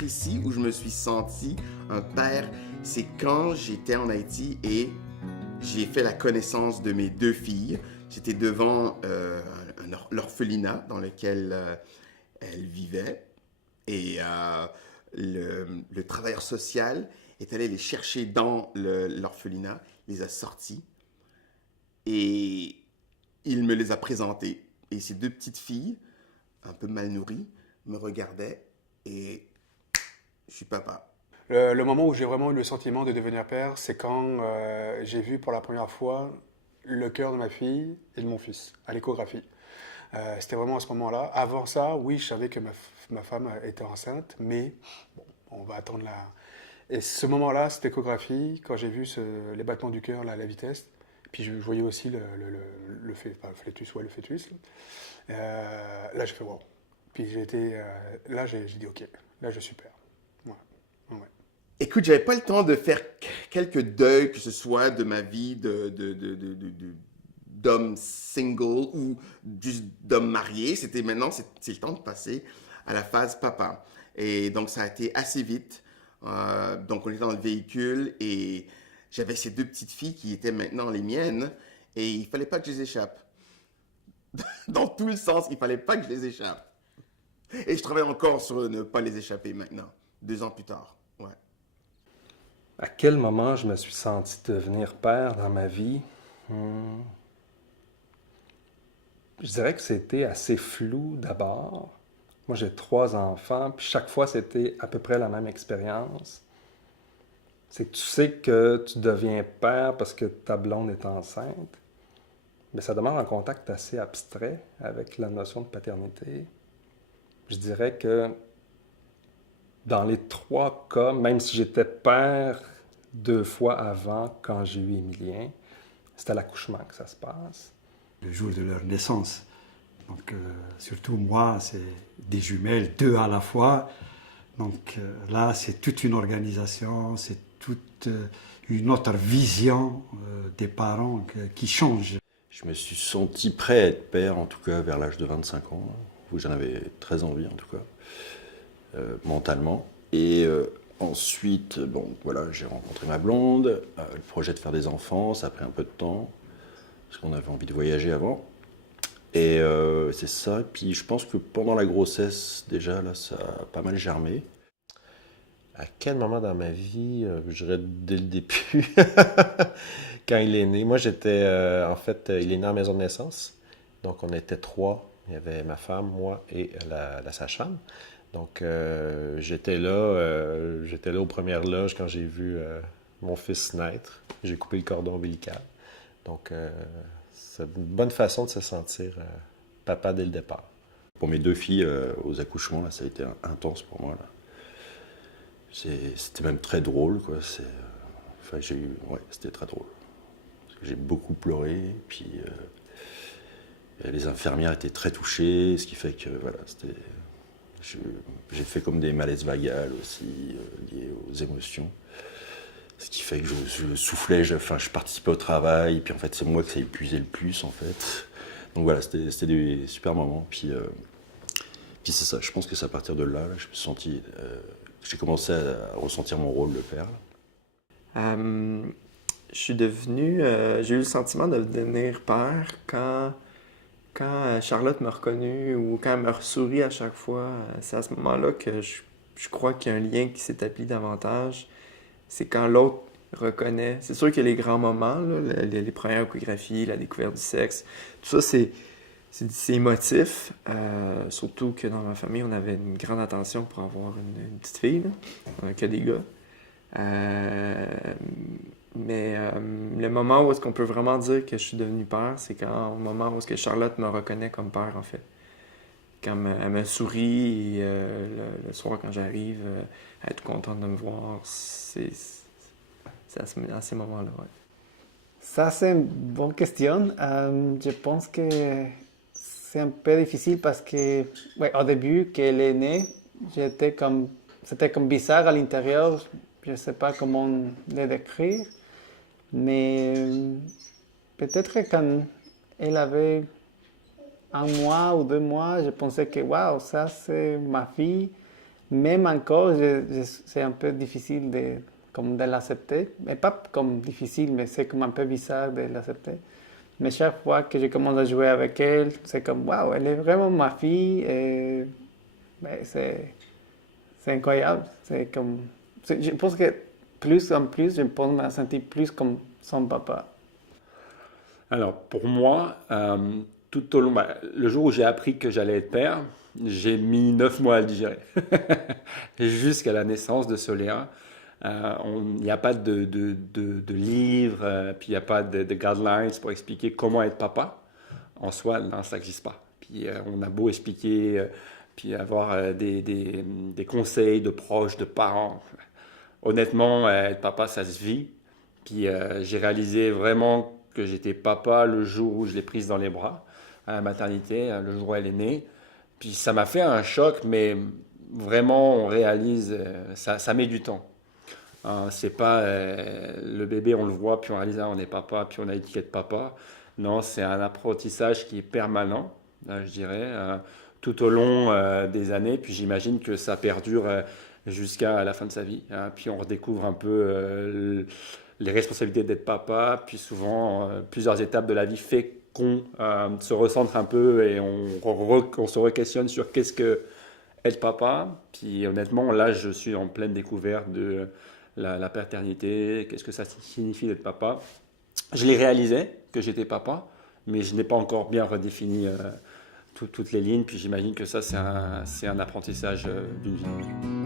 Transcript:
précis où je me suis senti un père, c'est quand j'étais en Haïti et j'ai fait la connaissance de mes deux filles. J'étais devant l'orphelinat dans lequel elles vivaient et le travailleur social est allé les chercher dans l'orphelinat, les a sortis et il me les a présentées. Et ces deux petites filles, un peu mal nourries, me regardaient et je suis papa. Le moment où j'ai vraiment eu le sentiment de devenir père, c'est quand j'ai vu pour la première fois le cœur de ma fille et de mon fils à l'échographie. C'était vraiment à ce moment-là. Avant ça, oui, je savais que ma femme était enceinte, mais bon, on va attendre la... Et ce moment-là, cette échographie, quand j'ai vu les battements du cœur, la vitesse, puis je voyais aussi le fœtus, ouais, le fœtus, là j'ai fait wow. Puis là j'ai dit ok, là je suis père. Ouais, ouais. Écoute, j'avais pas le temps de faire quelques deuils, que ce soit de ma vie d'homme single ou juste d'homme marié. C'était maintenant, c'est le temps de passer à la phase papa. Et donc, ça a été assez vite. Donc, on était dans le véhicule et j'avais ces deux petites filles qui étaient maintenant les miennes et il fallait pas que je les échappe. Dans tout le sens, il fallait pas que je les échappe. Et je travaille encore sur ne pas les échapper maintenant, 2 ans plus tard. Ouais. À quel moment je me suis senti devenir père dans ma vie? Hmm. Je dirais que c'était assez flou d'abord. Moi, j'ai 3 enfants, puis chaque fois, c'était à peu près la même expérience. C'est que tu sais que tu deviens père parce que ta blonde est enceinte, mais ça demande un contact assez abstrait avec la notion de paternité. Je dirais que dans les 3 cas, même si j'étais père 2 fois avant, quand j'ai eu Émilien, c'est à l'accouchement que ça se passe. Le jour de leur naissance. Donc, surtout moi, c'est des jumelles, 2 à la fois. Donc là, c'est toute une organisation, c'est toute une autre vision des parents qui change. Je me suis senti prêt à être père, en tout cas vers l'âge de 25 ans, où j'en avais très envie, en tout cas, mentalement. Et ensuite, bon, voilà, j'ai rencontré ma blonde, le projet de faire des enfants, ça a pris un peu de temps, parce qu'on avait envie de voyager avant. Et c'est ça, et puis je pense que pendant la grossesse, déjà, là, ça a pas mal germé. À quel moment dans ma vie, je dirais dès le début, quand il est né. Moi, en fait, il est né en maison de naissance. Donc, on était 3. Il y avait ma femme, moi et la sage-femme. Donc, j'étais là aux premières loges quand j'ai vu mon fils naître. J'ai coupé le cordon ombilical. Donc, c'est une bonne façon de se sentir papa dès le départ. Pour mes 2 filles, aux accouchements, là, ça a été intense pour moi, là. C'était même très drôle, quoi. C'était très drôle. Parce que j'ai beaucoup pleuré, puis les infirmières étaient très touchées, ce qui fait que, voilà, j'ai fait comme des malaises vagales aussi, liées aux émotions. Ce qui fait que je soufflais, je participais au travail, puis en fait, c'est moi que ça épuisait le plus, en fait. Donc voilà, c'était des super moments, puis c'est ça, je pense que c'est à partir de là, je me suis senti... j'ai commencé à ressentir mon rôle de père. J'ai eu le sentiment de devenir père quand Charlotte m'a reconnu ou quand elle me sourit à chaque fois. C'est à ce moment-là que je crois qu'il y a un lien qui s'établit davantage. C'est quand l'autre reconnaît. C'est sûr qu'il y a les grands moments, là, les premières échographies, la découverte du sexe. Tout ça, c'est émotif. Surtout que dans ma famille, on avait une grande attention pour avoir une petite fille, là, que des gars. Mais le moment où est-ce qu'on peut vraiment dire que je suis devenu père, c'est au moment où est-ce que Charlotte me reconnaît comme père, en fait. Quand elle me sourit et le soir quand j'arrive, elle est tout contente de me voir. C'est à ces moments-là, ouais. Ça, c'est une bonne question. Je pense que c'est un peu difficile parce que, ouais, au début, qu'elle est née, c'était comme bizarre à l'intérieur. Je ne sais pas comment le décrire. Mais peut-être que quand elle avait 1 mois ou 2 mois, je pensais que, waouh, ça c'est ma fille. même encore, c'est un peu difficile comme de l'accepter. Mais pas comme difficile, mais c'est comme un peu bizarre de l'accepter. Mais chaque fois que je commence à jouer avec elle, c'est comme, waouh, elle est vraiment ma fille. Et, ben, c'est incroyable. Je pense que plus en plus, je pense me sentir plus comme son papa. Alors, pour moi, tout au long, le jour où j'ai appris que j'allais être père, j'ai mis 9 mois à le digérer. Jusqu'à la naissance de Soléa. Il n'y a pas de livre, puis il n'y a pas de guidelines pour expliquer comment être papa. En soi, non, ça n'existe pas. Puis on a beau expliquer, puis avoir des conseils de proches, de parents. Honnêtement, être papa, ça se vit. Puis j'ai réalisé vraiment que j'étais papa le jour où je l'ai prise dans les bras, à la maternité, le jour où elle est née. Puis ça m'a fait un choc, mais vraiment, on réalise, ça met du temps. C'est pas le bébé, on le voit, puis on réalise, on est papa, puis on a l'étiquette papa. Non, c'est un apprentissage qui est permanent, je dirais, tout au long des années. Puis j'imagine que ça perdure jusqu'à la fin de sa vie. Puis on redécouvre un peu les responsabilités d'être papa. Puis souvent, plusieurs étapes de la vie fait qu'on se recentre un peu et on se re-questionne sur qu'est-ce que être papa. Puis honnêtement, là, je suis en pleine découverte de la paternité, qu'est-ce que ça signifie d'être papa. Je l'ai réalisé que j'étais papa, mais je n'ai pas encore bien redéfini toutes les lignes. Puis j'imagine que ça, c'est un apprentissage d'une vie.